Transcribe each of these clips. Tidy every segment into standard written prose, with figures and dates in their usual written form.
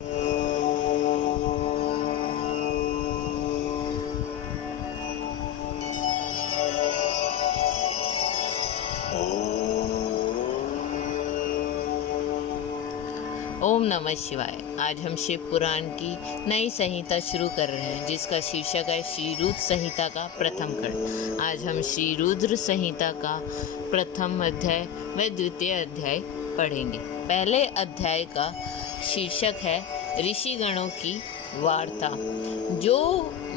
ओम नमः शिवाय। आज हम शिव पुराण की नई संहिता शुरू कर रहे हैं, जिसका शीर्षक है श्री रुद्र संहिता का प्रथम खंड। आज हम श्री रुद्र संहिता का प्रथम अध्याय व द्वितीय अध्याय पढ़ेंगे। पहले अध्याय का शीर्षक है ऋषिगणों की वार्ता, जो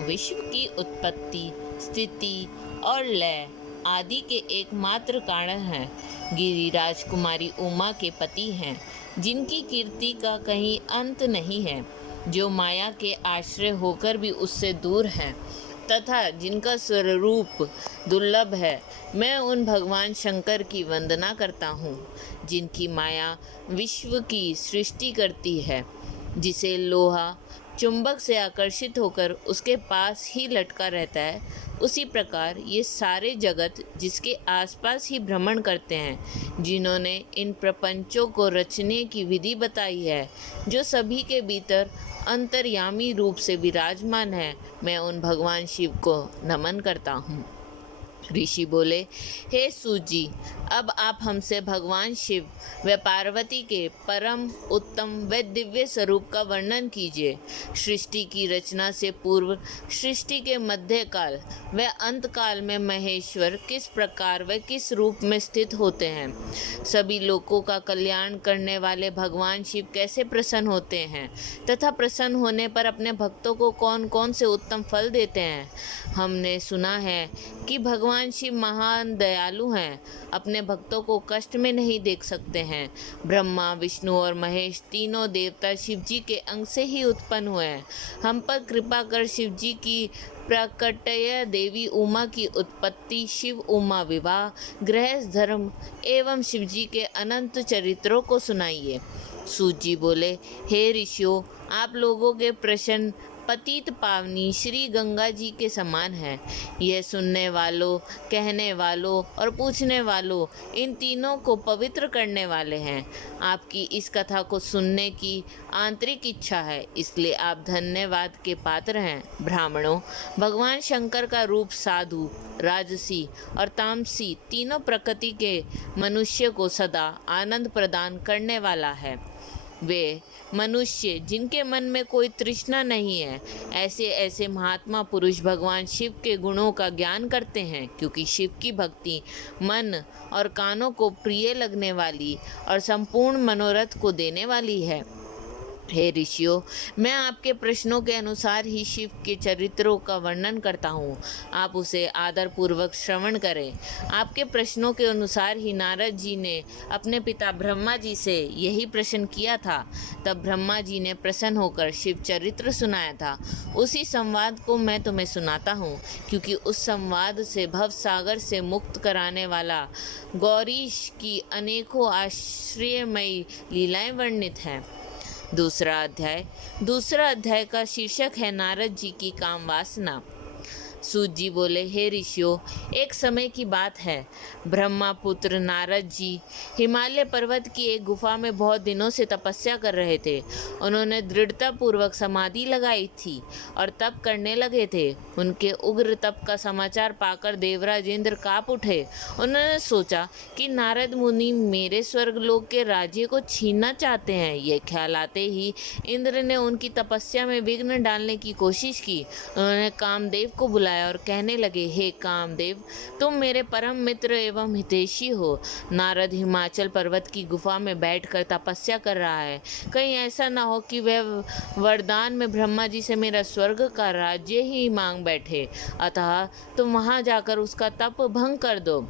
विश्व की उत्पत्ति, स्थिति और लय आदि के एकमात्र कारण हैं। गिरिराज कुमारी उमा के पति हैं, जिनकी कीर्ति का कहीं अंत नहीं है, जो माया के आश्रय होकर भी उससे दूर हैं तथा जिनका स्वरूप दुर्लभ है। मैं उन भगवान शंकर की वंदना करता हूँ, जिनकी माया विश्व की सृष्टि करती है। जिसे लोहा चुंबक से आकर्षित होकर उसके पास ही लटका रहता है, उसी प्रकार ये सारे जगत जिसके आसपास ही भ्रमण करते हैं, जिन्होंने इन प्रपंचों को रचने की विधि बताई है, जो सभी के भीतर अंतर्यामी रूप से विराजमान है, मैं उन भगवान शिव को नमन करता हूँ। ऋषि बोले, हे सूजी, अब आप हमसे भगवान शिव व पार्वती के परम उत्तम व दिव्य स्वरूप का वर्णन कीजिए। सृष्टि की रचना से पूर्व, सृष्टि के मध्यकाल व अंतकाल में महेश्वर किस प्रकार व किस रूप में स्थित होते हैं। सभी लोगों का कल्याण करने वाले भगवान शिव कैसे प्रसन्न होते हैं तथा प्रसन्न होने पर अपने भक्तों को कौन कौन से उत्तम फल देते हैं। हमने सुना है कि भगवान शिव महान दयालु हैं, अपने भक्तों को कष्ट में नहीं देख सकते हैं। ब्रह्मा, विष्णु और महेश तीनों देवता शिव जी के अंग से ही उत्पन्न हुए हैं। हम पर कृपा कर शिव जी की प्राकट्य देवी उमा की उत्पत्ति, शिव उमा विवाह, गृहस्थ धर्म एवं शिव जी के अनंत चरित्रों को सुनाइए। सूत जी बोले, हे ऋषियों, आप लोगों के प्रश्न पतित पावनी श्री गंगा जी के समान है। यह सुनने वालों, कहने वालों और पूछने वालों, इन तीनों को पवित्र करने वाले हैं। आपकी इस कथा को सुनने की आंतरिक इच्छा है, इसलिए आप धन्यवाद के पात्र हैं। ब्राह्मणों, भगवान शंकर का रूप साधु, राजसी और तामसी तीनों प्रकृति के मनुष्य को सदा आनंद प्रदान करने वाला है। वे मनुष्य जिनके मन में कोई तृष्णा नहीं है, ऐसे ऐसे महात्मा पुरुष भगवान शिव के गुणों का ज्ञान करते हैं, क्योंकि शिव की भक्ति मन और कानों को प्रिय लगने वाली और संपूर्ण मनोरथ को देने वाली है। हे ऋषियों, मैं आपके प्रश्नों के अनुसार ही शिव के चरित्रों का वर्णन करता हूँ। आप उसे आदरपूर्वक श्रवण करें। आपके प्रश्नों के अनुसार ही नारद जी ने अपने पिता ब्रह्मा जी से यही प्रश्न किया था। तब ब्रह्मा जी ने प्रसन्न होकर शिव चरित्र सुनाया था। उसी संवाद को मैं तुम्हें सुनाता हूँ, क्योंकि उस संवाद से भव सागर से मुक्त कराने वाला गौरीश की अनेकों आश्चर्यमयी लीलाएं वर्णित हैं। दूसरा अध्याय का शीर्षक है नारद जी की काम वासना। सूत जी बोले, हे ऋषियों, एक समय की बात है। ब्रह्मा पुत्र नारद जी हिमालय पर्वत की एक गुफा में बहुत दिनों से तपस्या कर रहे थे। उन्होंने दृढ़तापूर्वक समाधि लगाई थी और तप करने लगे थे। उनके उग्र तप का समाचार पाकर देवराज इंद्र काँप उठे। उन्होंने सोचा कि नारद मुनि मेरे स्वर्गलोक के राज्य को छीनना चाहते हैं। यह ख्याल आते ही इंद्र ने उनकी तपस्या में विघ्न डालने की कोशिश की। उन्होंने कामदेव को बुलाया और कहने लगे, हे कामदेव, तुम मेरे परम मित्र एवं हितैषी हो। नारद हिमाचल पर्वत की गुफा में बैठकर तपस्या कर रहा है। कहीं ऐसा ना हो कि वह वरदान में ब्रह्मा जी से मेरा स्वर्ग का राज्य ही मांग बैठे, अतः तुम वहां जाकर उसका तप भंग कर दो।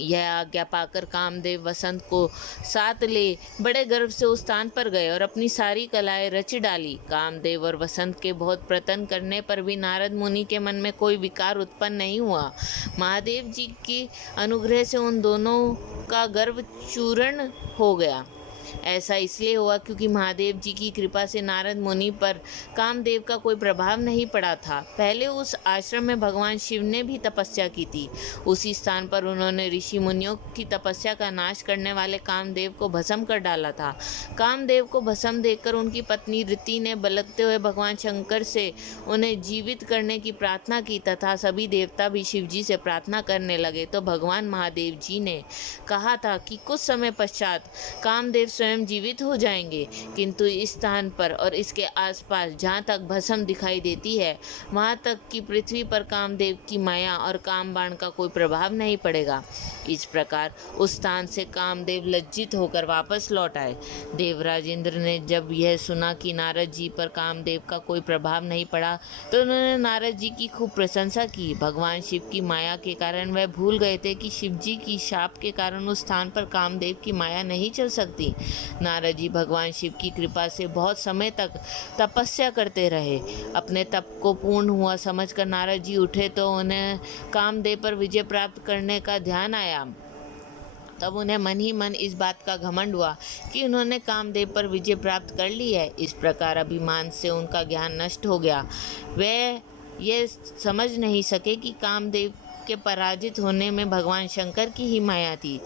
यह आज्ञा पाकर कामदेव वसंत को साथ ले बड़े गर्व से उस स्थान पर गए और अपनी सारी कलाएं रच डाली। कामदेव और वसंत के बहुत प्रयत्न करने पर भी नारद मुनि के मन में कोई विकार उत्पन्न नहीं हुआ। महादेव जी की अनुग्रह से उन दोनों का गर्व चूर्ण हो गया। ऐसा इसलिए हुआ क्योंकि महादेव जी की कृपा से नारद मुनि पर कामदेव का कोई प्रभाव नहीं पड़ा था। पहले उस आश्रम में भगवान शिव ने भी तपस्या की थी। उसी स्थान पर उन्होंने ऋषि मुनियों की तपस्या का नाश करने वाले कामदेव को भस्म कर डाला था। कामदेव को भस्म देखकर उनकी पत्नी ऋति ने बलकते हुए भगवान शंकर से उन्हें जीवित करने की प्रार्थना की तथा सभी देवता भी शिव जी से प्रार्थना करने लगे। तो भगवान महादेव जी ने कहा था कि कुछ समय पश्चात कामदेव स्वयं जीवित हो जाएंगे, किंतु इस स्थान पर और इसके आसपास जहाँ तक भस्म दिखाई देती है वहाँ तक की पृथ्वी पर कामदेव की माया और कामबाण का कोई प्रभाव नहीं पड़ेगा। इस प्रकार उस स्थान से कामदेव लज्जित होकर वापस लौट आए। देवराज इंद्र ने जब यह सुना कि नारद जी पर कामदेव का कोई प्रभाव नहीं पड़ा तो उन्होंने नारद जी की खूब प्रशंसा की। भगवान शिव की माया के कारण वह भूल गए थे कि शिव जी की शाप के कारण उस स्थान पर कामदेव की माया नहीं चल सकती। नारद जी भगवान शिव की कृपा से बहुत समय तक तपस्या करते रहे। अपने तप को पूर्ण हुआ समझकर नारद जी उठे तो उन्हें कामदेव पर विजय प्राप्त करने का ध्यान आया। तब उन्हें मन ही मन इस बात का घमंड हुआ कि उन्होंने कामदेव पर विजय प्राप्त कर ली है। इस प्रकार अभिमान से उनका ज्ञान नष्ट हो गया। वे ये समझ नहीं सके कि कामदेव के पराजित होने में भगवान शंकर की ही माया थी।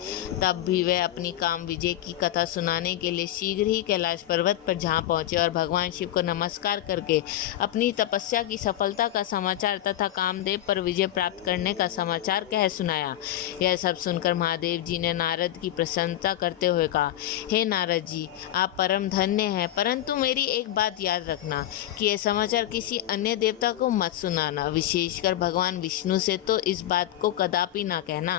तब भी वे अपनी काम विजय की कथा सुनाने के लिए शीघ्र ही कैलाश पर्वत पर जहाँ पहुँचे और भगवान शिव को नमस्कार करके अपनी तपस्या की सफलता का समाचार तथा कामदेव पर विजय प्राप्त करने का समाचार कह सुनाया। यह सब सुनकर महादेव जी ने नारद की प्रशंसा करते हुए कहा, हे नारद जी, आप परम धन्य हैं, परंतु मेरी एक बात याद रखना कि यह समाचार किसी अन्य देवता को मत सुनाना, विशेषकर भगवान विष्णु से तो इस बात को कदापि ना कहना।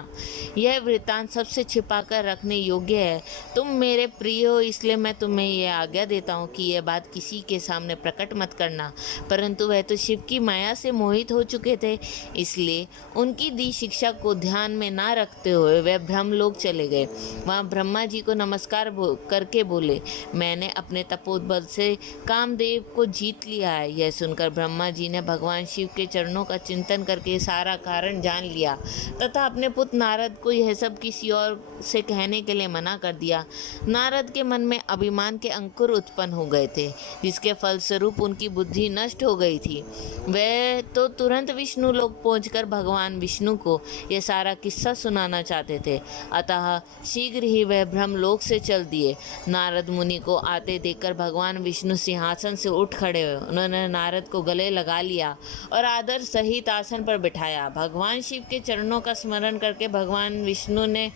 यह वृत्तांत सबसे छिपाकर रखने योग्य है। तुम मेरे प्रिय हो, इसलिए मैं तुम्हें यह आज्ञा देता हूँ कि यह बात किसी के सामने प्रकट मत करना। परंतु वह तो शिव की माया से मोहित हो चुके थे, इसलिए उनकी दी शिक्षा को ध्यान में ना रखते हुए वह ब्रह्मलोक चले गए। वहाँ ब्रह्मा जी को नमस्कार करके बोले, मैंने अपने तपोबल से कामदेव को जीत लिया है। यह सुनकर ब्रह्मा जी ने भगवान शिव के चरणों का चिंतन करके सारा कारण जान लिया तथा अपने पुत्र नारद को यह सब किसी और से कहने के लिए मना कर दिया। नारद के मन में अभिमान के अंकुर उत्पन्न हो गए थे, जिसके फलस्वरूप उनकी बुद्धि नष्ट हो गई थी। वे तो तुरंत विष्णु लोक पहुंचकर भगवान विष्णु को यह सारा किस्सा सुनाना चाहते थे। अतः शीघ्र ही वह ब्रह्मलोक से चल दिए। नारद मुनि को आते देखकर भगवान विष्णु सिंहासन से उठ खड़े हुए। उन्होंने नारद को गले लगा लिया और आदर सहित आसन पर बिठाया। भगवान शिव के चरणों का स्मरण करके भगवान विष्णु ने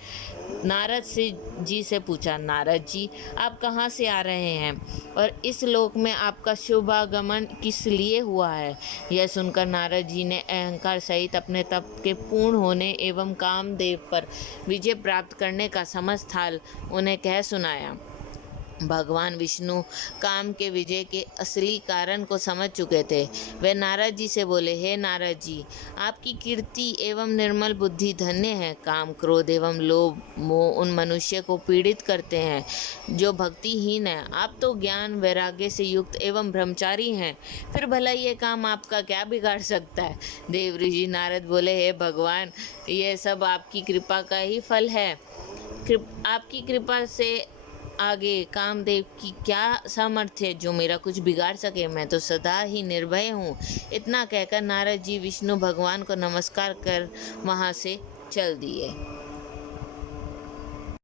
नारद जी से पूछा, नारद जी, आप कहाँ से आ रहे हैं और इस लोक में आपका शुभागमन किस लिए हुआ है? यह सुनकर नारद जी ने अहंकार सहित अपने तप के पूर्ण होने एवं कामदेव पर विजय प्राप्त करने का समस्त हाल उन्हें कह सुनाया। भगवान विष्णु काम के विजय के असली कारण को समझ चुके थे। वे नारद जी से बोले, हे नारद जी, आपकी कीर्ति एवं निर्मल बुद्धि धन्य है। काम, क्रोध एवं लोभ मोह उन मनुष्य को पीड़ित करते हैं जो भक्तिहीन है। आप तो ज्ञान वैराग्य से युक्त एवं ब्रह्मचारी हैं, फिर भला ये काम आपका क्या बिगाड़ सकता है? देव ऋषि नारद बोले, हे भगवान, यह सब आपकी कृपा का ही फल है। आपकी कृपा से आगे कामदेव की क्या सामर्थ्य जो मेरा कुछ बिगाड़ सके? मैं तो सदा ही निर्भय हूँ। इतना कहकर नारद जी विष्णु भगवान को नमस्कार कर वहाँ से चल दिए।